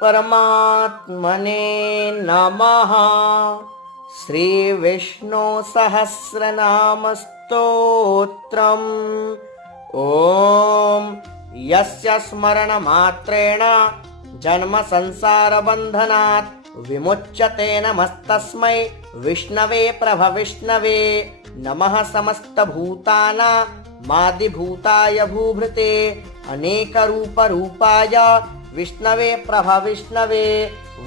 परमात्मने नमः। श्रीविष्णु सहस्रनाम स्तोत्रम्। ॐ यस्य स्मरणमात्रेण जन्म संसार बन्धनात् विमुच्यते नमस्तस्मै विष्णवे प्रभविष्णवे। नमः समस्तभूतानामादिभूताय भूभृते अनेकरूपरूपाय विष्णवे प्रभविष्णवे।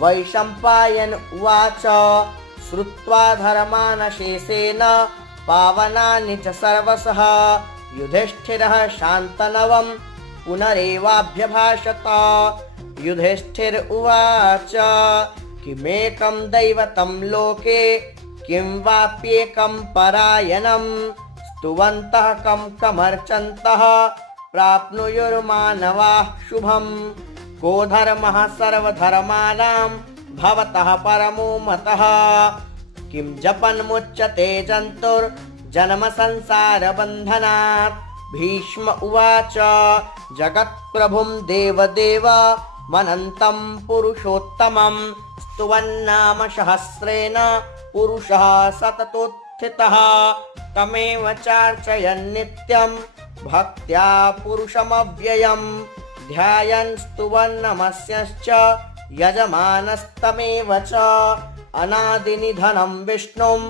वैशम्पायन उवाच श्रुत्वा धर्मानशेषेण पावनानि च सर्वशः युधिष्ठिरः शान्तनवं पुनरेवाभ्यभाषत। युधिष्ठिर उवाच किमेकं दैवतं लोके किं वाप्येकं परायणं स्तुवन्तः कमर्चन्तः प्राप्नुयुर्मानवाः शुभं। को धर्मः सर्वधर्माणां भवतः परमो मतः किं जपन्मुच्यते जन्तुर्जन्म संसारबन्धनात्। भीष्म उवाच जगत्प्रभुं देवदेवमनन्तं पुरुषोत्तमं स्तुवन्नाम सहस्रेण पुरुषः सततोत्थितः। तमेव चार्चयन् नित्यं भक्त्या पुरुषमव्ययं ध्यायन् स्तुवन् नमस्यश्च यजमानस्तमेव च। अनादिनिधनं विष्णुं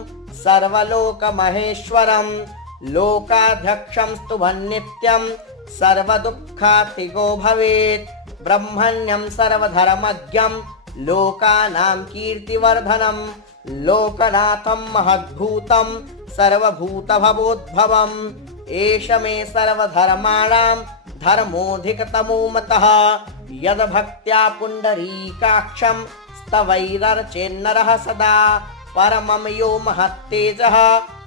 सर्वलोकमहेश्वरं लोकाध्यक्षं स्तुवन् नित्यं सर्वदुःखातिगो भवेत्। ब्रह्मण्यं सर्वधर्मज्ञं लोकानां कीर्तिवर्धनं लोकनाथं महद्भूतं सर्वभूतभवोद्भवम्। एष मे सर्वधर्माणां धर्मोऽधिकतमो मतः यद्भक्त्या पुण्डरीकाक्षं स्तवैरर्चेन्नरः सदा। परमं यो महत्तेजः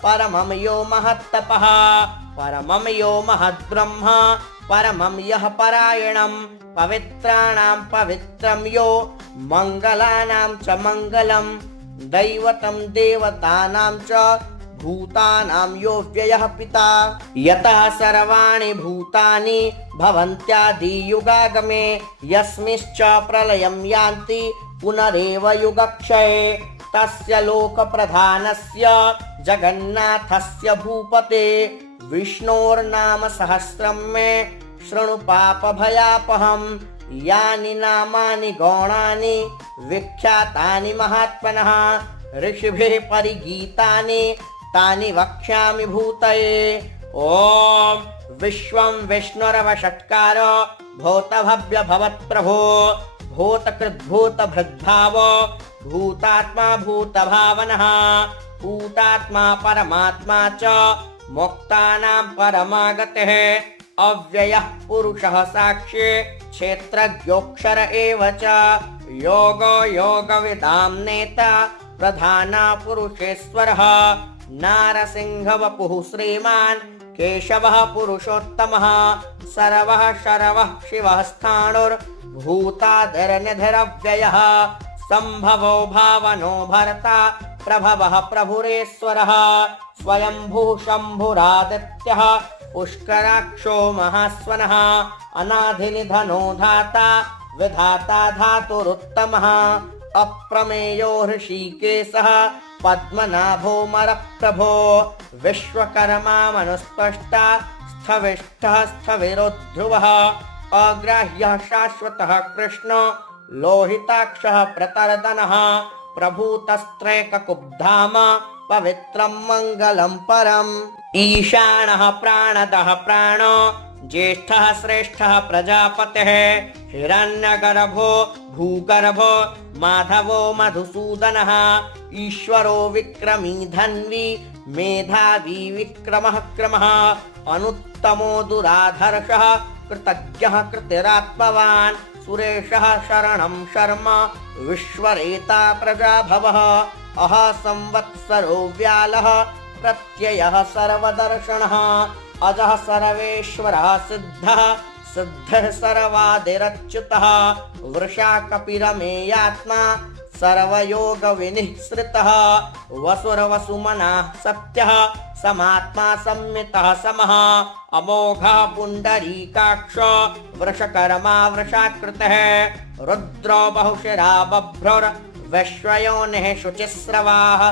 परमं यो महत्तपः परमं यो महद्ब्रह्म परमं यः परायणं पवित्राणां पवित्रं यो मङ्गलानां च मङ्गलं दैवतं देवतानां च भूतानां यो व्ययः पिता। यतः सर्वाणि भूतानि भवन्त्यादियुगागमे यस्मिंश्च प्रलयं यान्ति पुनरेव युगक्षये। तस्य लोकप्रधानस्य जगन्नाथस्य भूपते विष्णोर्नाम सहस्रं मे शृणु पापभयापहम्। यानि नामानि गौणानि विख्यातानि महात्मनः ऋषिभिः परिगीतानि तानि वक्ष्यामि भूतये। ॐ विश्वं विष्णुरवषट्कारो भूतभव्य भवत्प्रभो भूतकृद्भूतभृद्भाव भूतात्मा भूतभावनः भूतात्मा परमात्मा च मुक्तानां परमागतिः अव्ययः पुरुषः साक्षी क्षेत्रज्ञोऽक्षर एव च योगो योगविदां नेता प्रधाना पुरुषेश्वरः नारसिंहवपुः श्रीमान् केशवः पुरुषोत्तमः सर्वः शरवः शिवः स्थाणुर्भूतादिर्निधिरव्ययः सम्भवो भावनो भर्ता प्रभवः प्रभुरेश्वरः स्वयंभू शम्भुरादित्यः पुष्कराक्षो महास्वनः अनादिनिधनो धाता विधाता धातुरुत्तमः अप्रमेयो हृषीकेशः पद्मनाभो मरप्रभो विश्वकर्मा मनुस्पष्टा स्थविष्ठः स्थविरोध्रुवः अग्राह्यः शाश्वतः कृष्णो लोहिताक्षः प्रतरदनः प्रभूतस्त्रैककुब्धाम पवित्रं मङ्गलं परम् ईशानः प्राणदः प्राणो ज्येष्ठः श्रेष्ठः प्रजापतिः हिरण्यगर्भो भूगर्भो माधवो मधुसूदनः ईश्वरो विक्रमी धन्वी मेधावी विक्रमः क्रमः अनुत्तमो दुराधर्षः कृतज्ञः कृतिरात्मवान् सुरेशः शरणं शर्म विश्वरेता प्रजाभवः अह संवत्सरो व्यालः प्रत्ययः सर्वदर्शनः अजः सर्वेश्वरः सिद्धः सिद्धः सर्वादिरच्युतः वृषा कपिरमेयात्मा सर्वयोगविनिःसृतः वसुरवसुमनः सत्यः समात्मा संमितः समः अमोघः पुण्डरीकाक्ष वृषकर्मा वृषाकृतः रुद्रो बहुशिरा बभ्रुर्वैश्वयोनिः शुचिस्रवाः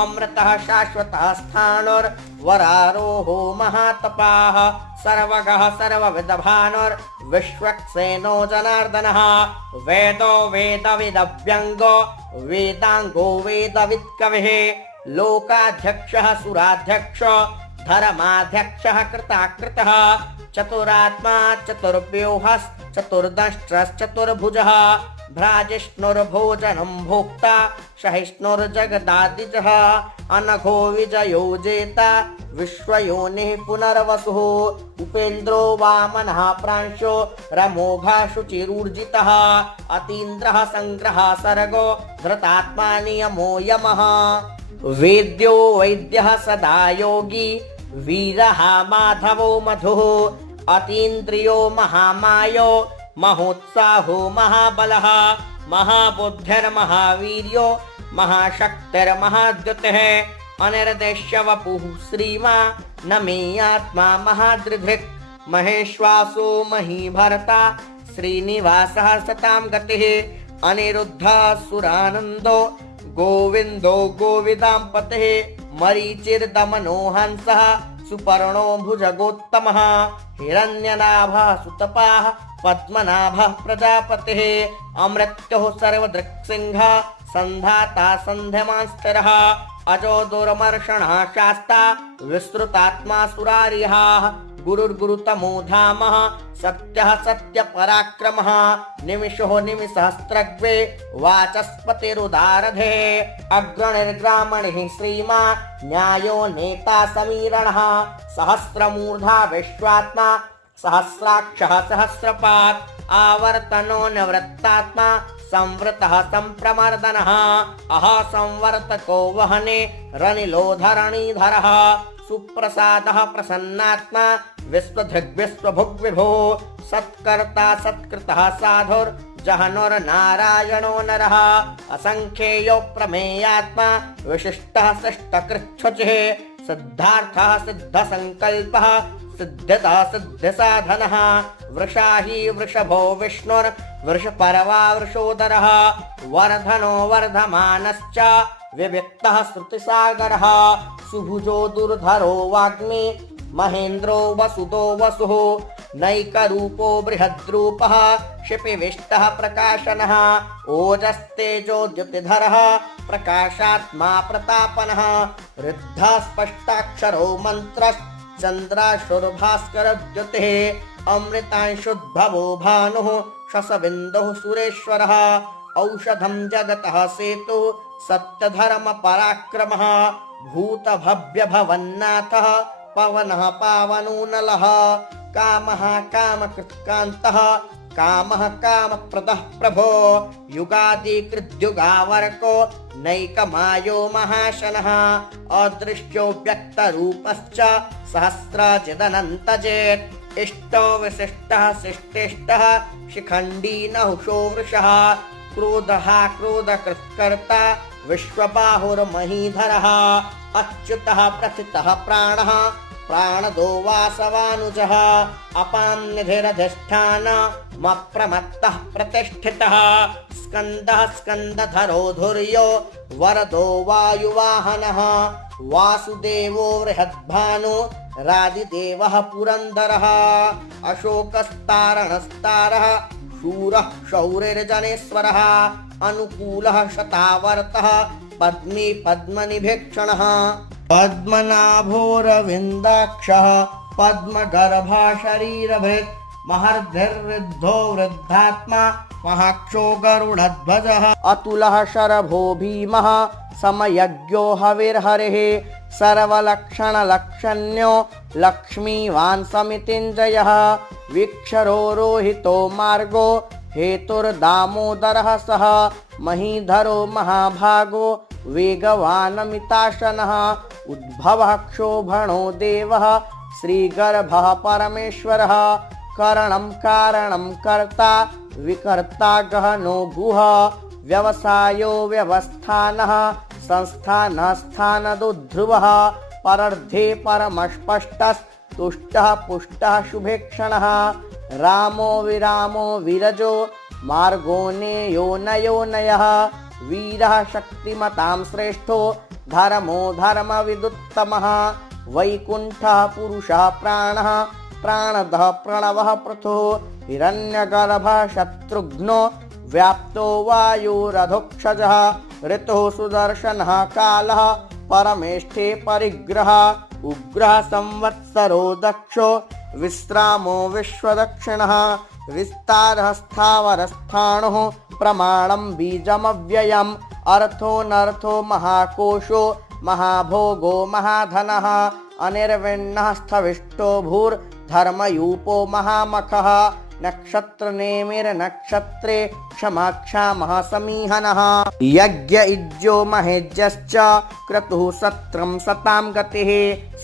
अमृतः शाश्वतः स्थाणुर्वरारोहो महातपाः सर्वगः सर्वविदभानुर्विश्वक्सेनो जनार्दनः वेदो वेदविदव्यङ्गो वेदाङ्गो वेदवित्कविः लोकाध्यक्षः सुराध्यक्षो धर्माध्यक्षः कृताकृतः चतुरात्मा चतुर्व्यूहश्चतुर्दष्ट्रश्चतुर्भुजः भ्राजिष्णुर्भोजनं भोक्ता सहिष्णुर्जगदादिजः अनघो विजयो जेता विश्वयोनिः पुनर्वसुः उपेन्द्रो वामनः प्रांशो रमोघा शुचिरूर्जितः अतीन्द्रः संग्रहः सर्गो धृतात्मा नियमो यमः वेद्यो वैद्यः सदा योगी वीरः माधवो मधुः अतीन्द्रियो महामायो महोत्साहो महाबलः महाबुद्धिर्महावीर्यो महाशक्तिर्महाद्युतिः अनिर्देश्य वपुः श्रीमा न मे आत्मा महादृधृक् महेश्वासो महीभर्ता श्रीनिवासः सतां गतिः अनिरुद्धः सुरानन्दो गोविन्दो गोविदां पतिः मरीचिर्दमनो हंसः सुपर्णो भुजगोत्तमः हिरण्यनाभः सुतपाः पद्मनाभः प्रजापतिः अमृत्युः सर्वदृक्सिंहः सन्धाता सन्ध्यमांस्थिरः अजो दुर्मर्षणः शास्ता विस्तृतात्मा सुरार्यः गुरुर्गुरुतमो धामः सत्यः सत्यपराक्रमः निमिषो निमिषहस्त्रग्वे वाचस्पतिरुदारधे अग्रणिर्ग्रामणिः श्रीमा न्यायो नेता समीरणः सहस्रमूर्धा विश्वात्मा सहस्राक्षः सहस्रपात् आवर्तनो निवृत्तात्मा संवृतः संप्रमर्दनः अहसंवर्तको वहने रनिलो धरणीधरः सुप्रसादः प्रसन्नात्मा विश्वभुग्विभो सत्कर्ता सत्कृतः साधुर्जहनुर्नारायणो नरः असंख्येयो प्रमेयात्मा विशिष्टः शिष्टकृच्छुचिः सिद्धार्थः सिद्धसंकल्पः सिद्ध्यता सिद्ध्यसाधनः वृषाही वृषभो विष्णुर्वृषपर्वा वृषोदरः वर्धनो वर्धमानश्च विविक्तः श्रुतिसागरः सुभुजो दुर्धरो वाग्मी महेन्द्रो वसुदो वसुः नैकरूपो बृहद्रूपः क्षिपिविष्टः प्रकाशनः ओजस्तेजो द्युतिधरः प्रकाशात्मा प्रतापनः ऋद्धः स्पष्टाक्षरो मन्त्रश्चन्द्राशुर्भास्करद्युतिः अमृतांशुद्भवो भानुः शशबिन्दुः सुरेश्वरः औषधं जगतः सेतुः सत्यधर्म पराक्रमः भूतभव्यभवन्नाथः पवनः पावनोनलः कामः कामकृत्कान्तः कामः कामप्रदः प्रभो युगादिकृद्युगावर्को नैकमायो महाशनः अदृश्यो व्यक्तरूपश्च सहस्राजिदनन्तजेत् इष्टो विशिष्टः शिष्टिष्टः शिखण्डी नहुषो वृषः क्रोधः क्रोधकृत्कर्ता विश्वबाहुर्महीधरः अच्युतः प्रथितः प्राणः प्राणदो वासवानुजः अपान्निधिरधिष्ठानमप्रमत्तः प्रतिष्ठितः स्कन्दः स्कन्दधरो धुर्यो वरदो वायुवाहनः वासुदेवो बृहद्भानु रादिदेवः पुरन्दरः अशोकस्तारणस्तारः शूरः शौरिर्जनेश्वरः अनुकूलः शतावर्तः पद्मी पद्मनिभीक्षणः पद्मनाभोरविन्दाक्षः पद्मगर्भा शरीरभृत् महर्धिर्वृद्धो वृद्धात्मा महाक्षो गरुडध्वजः अतुलः शरभो भीमः समयज्ञो हविर्हरिः सर्वलक्षणलक्षण्यो लक्ष्मीवान् समितिञ्जयः वीक्षरो रोहितो मार्गो हेतुर्दामोदरः सः महीधरो महाभागो वेगवानमिताशनः उद्भवः क्षोभणो देवः श्रीगर्भः परमेश्वरः करणं कारणं कर्ता विकर्ता गहनो गुह व्यवसायो व्यवस्थानः संस्थानस्थानदो ध्रुवः परर्धे परमस्पष्टस्तुष्टः पुष्टः शुभेक्षणः रामो विरामो विरजो मार्गो नेयो नयो नयः वीरः शक्तिमतां श्रेष्ठो धर्मो धर्मविदुत्तमः वैकुण्ठः पुरुषः प्राणः प्राणदः प्रणवः पृथुः हिरण्यगर्भः शत्रुघ्नो व्याप्तो वायुरधोक्षजः ऋतुः सुदर्शनः कालः परमेष्ठे परिग्रहः उग्रः संवत्सरो दक्षो विश्रामो विश्वदक्षिणः विस्तारः स्थावरस्थाणुः प्रमाणं बीजमव्ययम् अर्थोऽनर्थो महाकोशो महाभोगो महाधनः अनिर्विण्णः स्थविष्टो भूर्धर्मयूपो महामखः नक्षत्रनेमिर्नक्षत्रे क्षमाक्षामः समीहनः यज्ञ इज्जो महेज्यश्च क्रतुः सत्रं सतां गतिः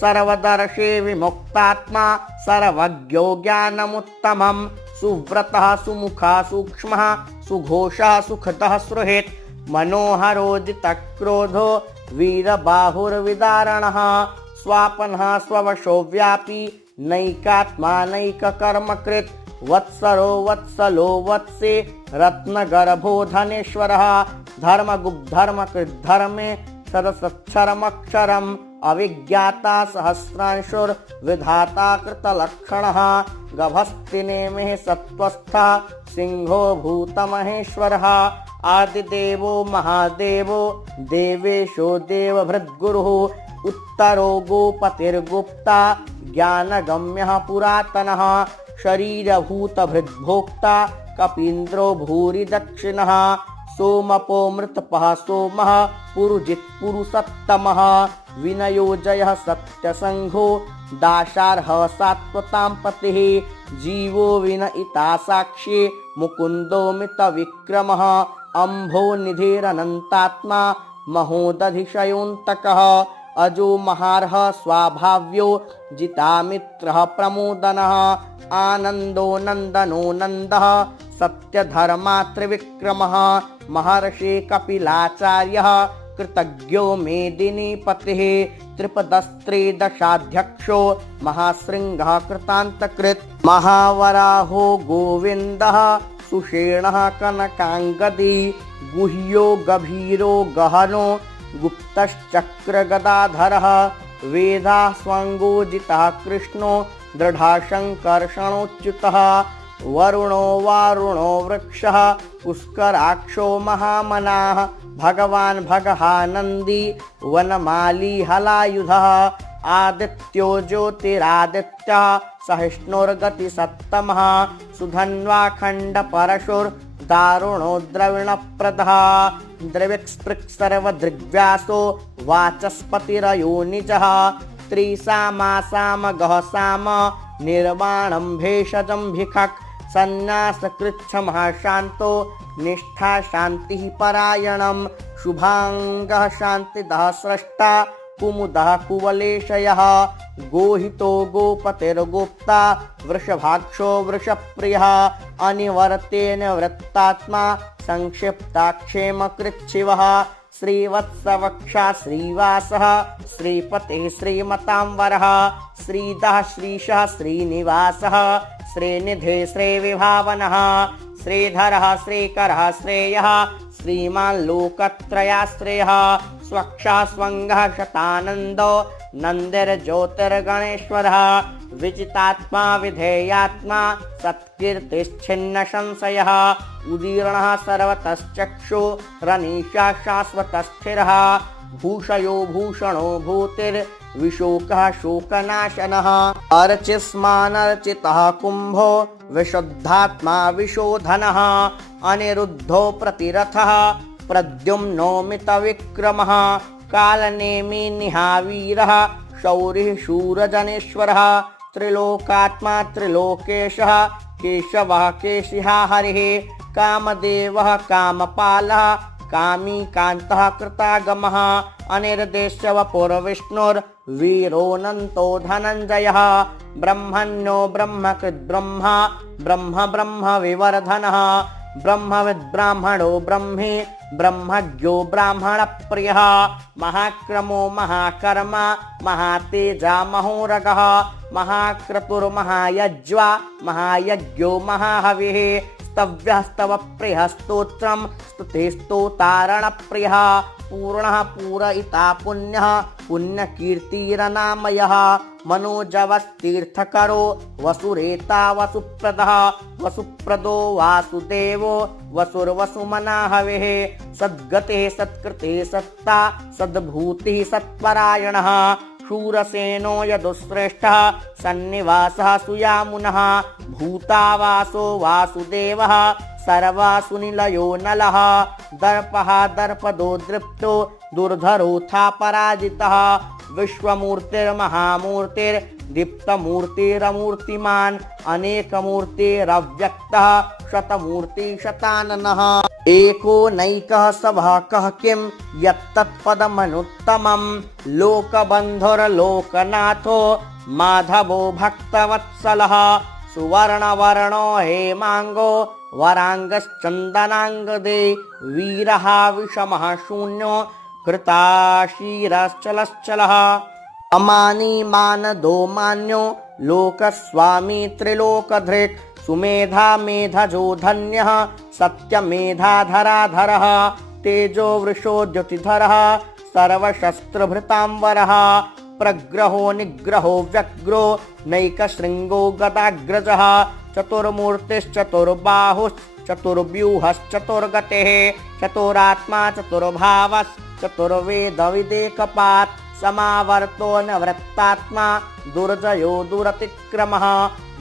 सर्वदर्शे विमुक्तात्मा सर्वज्ञो ज्ञानमुत्तमं सुव्रतः सुमुखः सूक्ष्मः सुघोषः सुखदः सुहृत् मनोहरोजितक्रोधो वीरबाहुर्विदारणः स्वापनः स्ववशो व्यापी नैकात्मा नैककर्मकृत् वत्सरो वत्सलो वत्से रत्नगर्भो धनेश्वरः धर्मगुप्धर्मकृद्धर्मे सदसच्छरमक्षरम् अविज्ञाता सहस्रांशुर्विधाता कृतलक्षणः गभस्तिनेमिः सत्त्वस्थः सिंहो भूतमहेश्वरः आदिदेवो महादेवो देवेशो देवभृद्गुरुः उत्तरो गोपतिर्गुप्ता ज्ञानगम्यः पुरातनः शरीरभूतभृद्भोक्ता कपीन्द्रो भूरि दक्षिणः सोमपो मृतपः सोमः पुरुजित् पुरुषोत्तमः विनयोजयः सत्यसंघो दाशार्हः सात्वतां पतिः जीवो विनयिता साक्षी मुकुन्दो मितविक्रमः अम्भो निधिरनन्तात्मा महोदधिशयोऽन्तकः अजो महार्ह स्वाभाव्यो जितामित्रः प्रमोदनः आनन्दो नन्दनो नन्दः सत्यधर्मा त्रिविक्रमः महर्षि कपिलाचार्यः कृतज्ञो मेदिनीपतिः त्रिपदस्त्रिदशाध्यक्षो महाशृङ्गः कृतान्तकृत् महावराहो गोविन्दः सुषेणः कनकाङ्गदी गुह्यो गभीरो गहनो गुप्तश्चक्रगदाधरः वेदास्वाङ्गोजितः कृष्णो दृढाशङ्कर्षणोच्युतः वरुणो वारुणो वृक्षः पुष्कराक्षो महामनाः भगवान् भगहानन्दी वनमाली हलायुधः आदित्यो ज्योतिरादित्यः सहिष्णुर्गतिसत्तमः सुधन्वाखण्डपरशुर्दारुणो द्रविणप्रदः द्रविक्स्पृक्सर्वदृग्व्यासो वाचस्पतिरयोनिजः त्रिसामासामगः साम निर्वाणं भेषजं सन्न्यासकृच्छमः शान्तो निष्ठा शान्तिः परायणं शुभाङ्गः शान्तिदः स्रष्टा कुमुदः कुवलेशयः गोहितो गोपतिर्गोप्ता वृषभाक्षो वृषप्रियः अनिवर्तेन वृत्तात्मा संक्षिप्ताक्षेमकृच्छिवः श्रीवत्सवक्षा श्रीवासः श्रीपतिः श्रीमतां वरः श्रीदः श्रीशः श्रीनिवासः श्रीनिधे श्रीविभावनः श्रीधरः श्रीकरः श्रेयः श्रीमान् लोकत्रयाश्रयः स्वक्षः स्वङ्गः शतानन्दो नन्दिर्ज्योतिर्गणेश्वरः विजितात्मा विधेयात्मा सत्कीर्तिश्छिन्नसंशयः उदीर्णः सर्वतश्चक्षु रनीशः शाश्वतस्थिरः भूषयो भूषणो भूतिर्विशोकः शोकनाशनः अर्चिस्मानर्चितः कुम्भो विशुद्धात्मा विशोधनः अनिरुद्धो प्रतिरथः प्रद्युम्नो मितविक्रमः कालनेमि निहावीरः शौरिः शूरजनेश्वरः त्रिलोकात्मा त्रिलोकेशः केशवः केशिहा हरिः कामदेवः कामपालः कामी कान्तः कृतागमः अनिर्देश्यवपुर्विष्णुर्वीरोऽनन्तो धनञ्जयः ब्रह्मण्यो ब्रह्मकृद्ब्रह्मा ब्रह्म ब्रह्म विवर्धनः ब्रह्मविद्ब्राह्मणो ब्रह्मे ब्रह्मज्ञो ब्राह्मणप्रियः महाक्रमो महाकर्मा महातेजा महोरगः महाक्रतुर्महायज्वा महायज्ञो महाहविः स्तव्यस्तवप्रियः स्तोत्रं स्तुतिस्तोतारणप्रियः पूर्णः पूरयिता पुण्यः पुण्यकीर्तिरनामयः मनोजवस्तीर्थकरो वसुरेता वसुप्रदः वसुप्रदो वासुदेवो वसुर्वसुमना हविः सद्गतिः सत्कृतिः सत्ता सद्भूतिः सत्परायणः शूरसेनो यदुश्रेष्ठः सन्निवासः सुयामुनः भूतावासो वासुदेवः सर्वासुनिलयो नलः दर्पः दर्पदो दृप्तो दुर्धरोऽथा पराजितः विश्वमूर्तिर्महामूर्तिर्दीप्तमूर्तिरमूर्तिमान् अनेकमूर्तिरव्यक्तः शतमूर्तिशताननः एकोनैकः सभाकः किं यत्तत्पदमनुत्तमं लोकबन्धुर्लोकनाथो माधवो भक्तवत्सलः सुवर्णवर्णो हेमाङ्गो वराङ्गश्चन्दनाङ्गदे वीरः विषमः शून्यो कृताशीरश्चलश्चलः अमानी मानदो मान्यो लोकस्वामी त्रिलोकधृक् सुमेधा मेधजो धन्यः सत्यमेधाधराधरः तेजो वृषो द्युतिधरः सर्वशस्त्रभृतांवरः प्रग्रहो निग्रहो व्यग्रो नैकशृङ्गो गदाग्रजः चतुर्मूर्तिश्चतुर्बाहुश्चतुर्व्यूहश्चतुर्गतेः चतुरात्मा चतुर्भावश्चतुर्वेदविदेकपात् समावर्तो नवृत्तात्मा दुर्जयो दुरतिक्रमः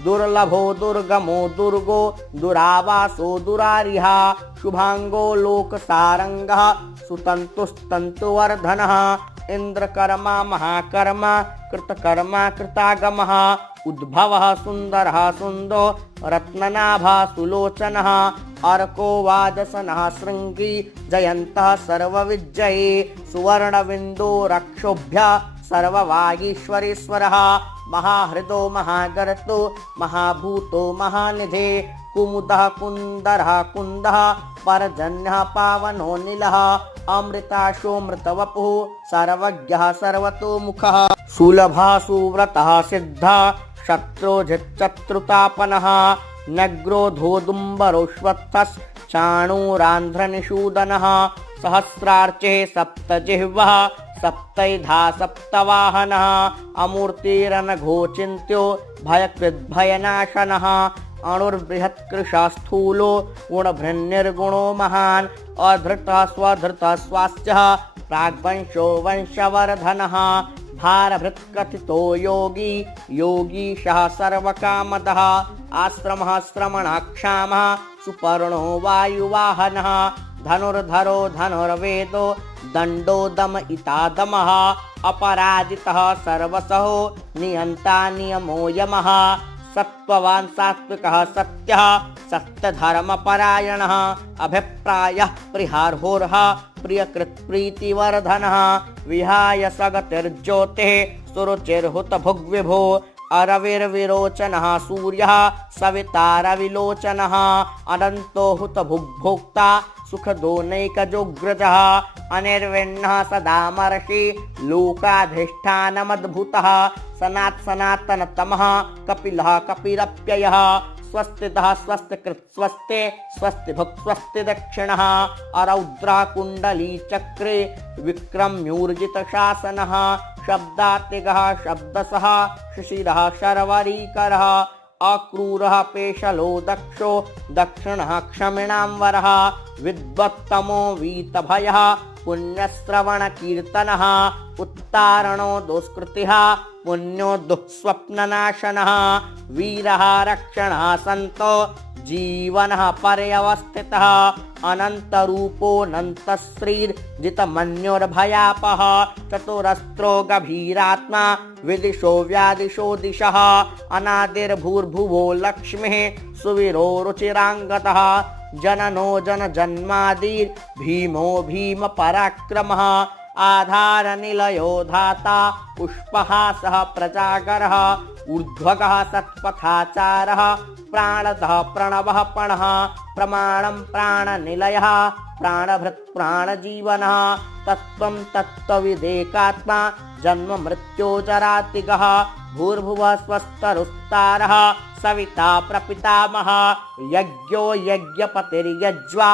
दुर्लभो दुर्गमो दुर्गो दुरावासो दुरारिः शुभांगो लोकसारंगः सुतन्तुस्तन्तुवर्धनः इंद्रकर्मा महाकर्मा कृतकर्मा कृतागमः उद्भवः सुन्दरः सुन्दो रत्ननाभः सुलोचनः अर्को वाजसनः शृङ्गी जयन्तः सर्वविजयी सुवर्णबिन्दो रक्षोभ्यः सर्ववागीश्वरेश्वरः महाहृदो महागर्तो महाभूतो महानिधे कुमुदः कुन्दरः कुन्दः परजन्यः पावनो नीलः अमृताशोऽमृतवपुः सर्वज्ञः सर्वतोमुखः सुलभः सुव्रतः सिद्धः शत्रुजिच्चत्रुतापनः नग्रोधोदुम्बरोऽश्वत्थश्चाणूरान्ध्रनिषूदनः सहस्रार्चे सप्तजिह्वः सप्तैधा सप्तवाहनः अमूर्तिरनघोचिन्त्यो भयकृद्भयनाशनः अणुर्बृहत्कृशः स्थूलो गुणभृन्निर्गुणो महान् अधृतः स्वधृतः स्वास्यः प्राग्वंशो वंशवर्धनः भारभृत्कथितो योगी योगीशः सर्वकामदः आश्रमः श्रमणाक्षामः सुपर्णो वायुवाहनः धनुर्धरो धनुर्वेदो दण्डो दमयिता दमः अपराजितः सर्वसहो नियन्ता नियमो यमः सत्त्ववान् सात्विकः सत्यः सत्यधर्मपरायणः अभिप्रायः प्रियार्होर्ह प्रियकृत्प्रीतिवर्धनः विहाय सगतिर्ज्योतिः सुरुचिर्हुतभुग्विभो अरविर्विरोचनः सूर्यः सवितारविलोचनः अनन्तो हुतभुग्भोक्ता सुखदो नैकजोग्रजः अनिर्विण्णः सदामर्षि लोकाधिष्ठानमद्भुतः सनातनतमः कपिलः कपिरप्ययः स्वस्तितः स्वस्तिकृत् स्वस्ते स्वस्तिभुक् स्वस्ति दक्षिणः अरौद्रः कुण्डली चक्रे विक्रम्यूर्जितशासनः शब्दातिगः शब्दसः शिशिरः शर्वरीकरः अक्रूरः पेशलो दक्षो दक्षिणः क्षमिणांवरः विद्वत्तमो वीतभयः पुण्यश्रवणकीर्तनः उत्तारणो दुष्कृतिः पुण्यो दुःस्वप्ननाशनः वीरः रक्षणः सन्तो जीवनः पर्यवस्थितः अनन्तरूपोऽनन्तश्रीर्जितमन्योर्भयापः चतुरस्रो गभीरात्मा विदिशो व्यादिशो दिशः अनादिर्भूर्भुवो लक्ष्मीः सुवीरो रुचिराङ्गतः जननो जनजन्मादिर्भीमो भीमपराक्रमः आधारनिलयो धाता पुष्पः सह प्रजागरः ऊर्ध्वगः सत्पथाचारः प्राणदः प्रणवः पणः प्रमाणं प्राणनिलयः प्राणभृत् प्राणजीवनः तत्त्वं तत्त्वविदेकात्मा जन्म मृत्योजरातिगः भूर्भुवः स्वस्तरुस्तारः सविता प्रपितामहः यज्ञो यज्ञपतिर्यज्वा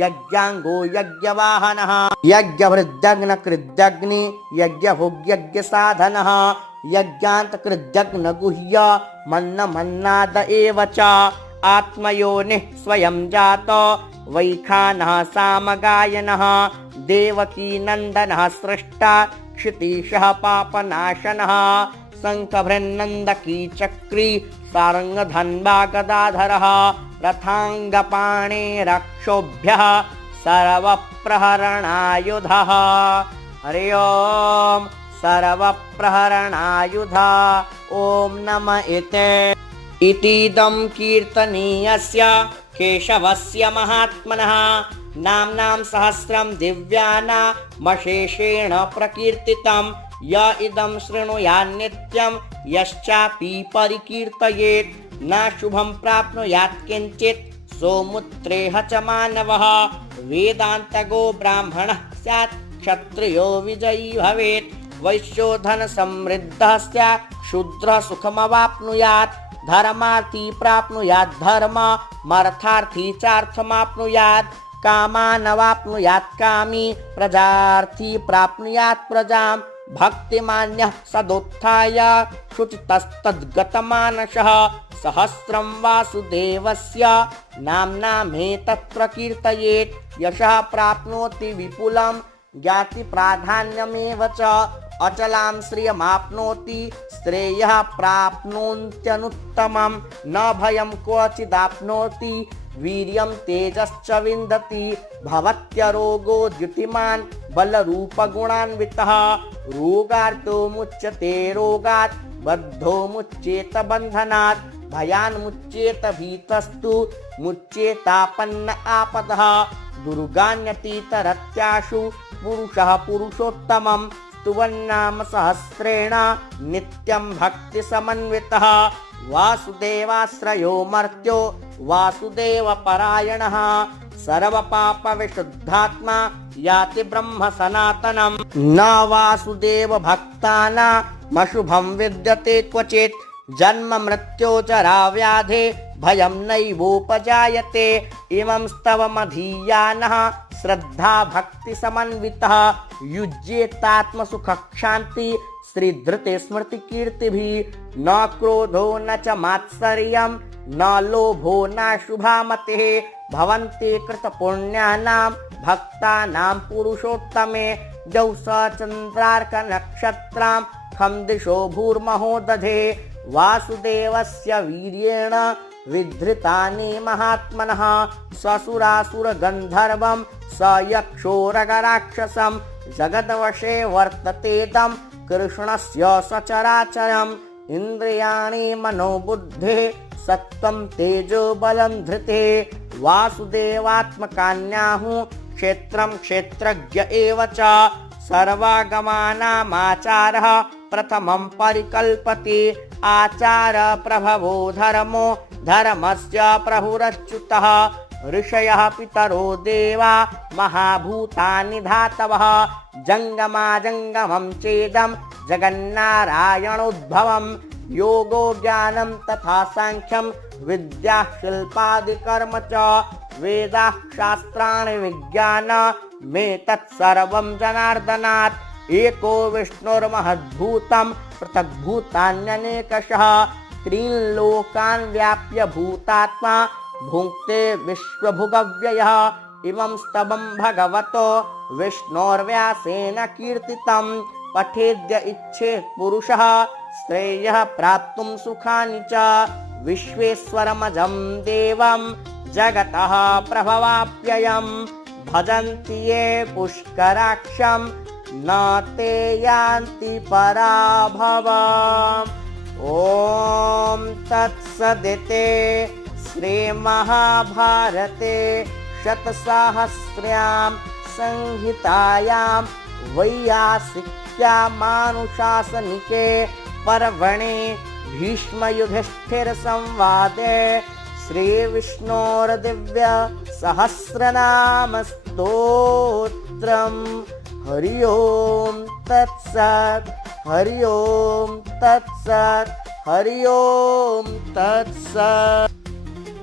यज्ञाङ्गो यज्ञवाहनः यज्ञभृद्यग्नकृद्यग्नि यज्ञभुग्यज्ञसाधनः यज्ञान्तकृद्यग्नगुह्य मन्नमन्नाद एव च आत्मयोनिः स्वयं जातो वैखानः सामगायनः देवकीनन्दनः सृष्टा क्षितीशः पापनाशनः शङ्खभृन्नन्दकी चक्री सारङ्गधन्वा गदाधरः रथाङ्गपाणे रक्षोभ्यः सर्वप्रहरणायुधः हरि ओम् सर्वप्रहरणायुधा ॐ नम इतीदं कीर्तनीयस्य केशवस्य महात्मनः नाम्नां सहस्रं दिव्यानामशेषेण प्रकीर्तितं य इदं शृणुयान्नित्यं यश्चापि परिकीर्तयेत् न शुभं प्राप्नुयात् किञ्चित् सोमुत्रेह च मानवः वेदान्तगो ब्राह्मणः स्यात् क्षत्रियो विजयी भवेत् वैश्यो धनसमृद्धः स्यात् शूद्रः सुखमवाप्नुयात् धर्मार्थी प्राप्नुयात् धर्ममर्थार्थी चार्थमाप्नुयात् कामानवाप्नुयात् कामी प्रजार्थी प्राप्नुयात् प्रजां भक्तिमान्यः सदोत्थाय शुचितस्तद्गतमानसः सहस्रं वासुदेवस्य नाम्नामेतत् प्रकीर्तयेत् यशः प्राप्नोति विपुलं ज्ञातिप्राधान्यमेव च अचलां श्रियमाप्नोति श्रेयः प्राप्नोत्यनुत्तमं न भयं क्वचिदाप्नोति वीर्यं तेजश्च विन्दति भवत्यरोगो द्युतिमान् बलरूपगुणान्वितः रोगार्तो मुच्यते रोगात् बद्धो मुच्येत बन्धनात् भयान् मुच्येत भीतस्तु मुच्येतापन्न आपदः दुर्गान्यतीतरत्याशु पुरुषः पुरुषोत्तमं स्तुवन्नाम सहस्रेण नित्यं भक्तिसमन्वितः वासुदेवाश्रयो मर्त्यो वासुदेवपरायणः सर्वपापविशुद्धात्मा याति ब्रह्म सनातनं न वासुदेव भक्तानामशुभं विद्यते क्वचित् जन्म मृत्योजरा व्याधे भयं नैवोपजायते इमं स्तवमधीयानः श्रद्धा भक्ति समन्वितः युज्येतात्मसुखक्षान्ति श्रीधृते स्मृति कीर्तिभिः न क्रोधो न च मात्सर्यं न लोभो न शुभामतिः भवन्ति कृतपुण्यानां भक्तानां पुरुषोत्तमे जौस चन्द्रार्कनक्षत्रां खं दिशो भूर्महो दधे वासुदेवस्य वीर्येण विधृतानि महात्मनः ससुरासुरगन्धर्वं स यक्षोरगराक्षसं जगद्वशे वर्ततेदं कृष्णस्य सचराचरम् इन्द्रियाणि मनोबुद्धे सत्त्वं तेजो बलं धृते वासुदेवात्मकान्याहुः क्षेत्रं क्षेत्रज्ञ एव च सर्वागमानामाचारः प्रथमं परिकल्पते आचार प्रभवो धर्मो धर्मस्य प्रभुरच्युतः ऋषयः पितरो देवा महाभूतानि धातवः जङ्गमाजङ्गमं चेदं जगन्नारायणोद्भवं योगो ज्ञानं तथा साङ्ख्यं विद्या शिल्पादिकर्म च वेदाः शास्त्राणि विज्ञानमे तत्सर्वं जनार्दनात् एको विष्णुर्महद्भूतं पृथग्भूतान्यनेकशः त्रीन् लोकान् व्याप्य भूतात्मा भुङ्क्ते विश्वभुगव्ययः इमं स्तवं भगवतो विष्णोर्व्यासेन कीर्तितं पठेद्य इच्छेत् पुरुषः श्रेयः प्राप्तुं सुखानि च विश्वेश्वरमजं देवं जगतः प्रभवाप्ययं भजन्ति ये पुष्कराक्षं न ते यान्ति पराभवम् ॐ तत्सदिते श्रीमहाभारते शतसाहस्र्यां संहितायां वैयासिक्यामानुशासनिके पर्वणे भीष्मयुधिष्ठिरसंवादे श्रीविष्णोर्दिव्य सहस्रनामस्तोत्रम्। हरि ओम तत्सत्। हरि ओम तत्सत्। हरि ओम तत्सत्।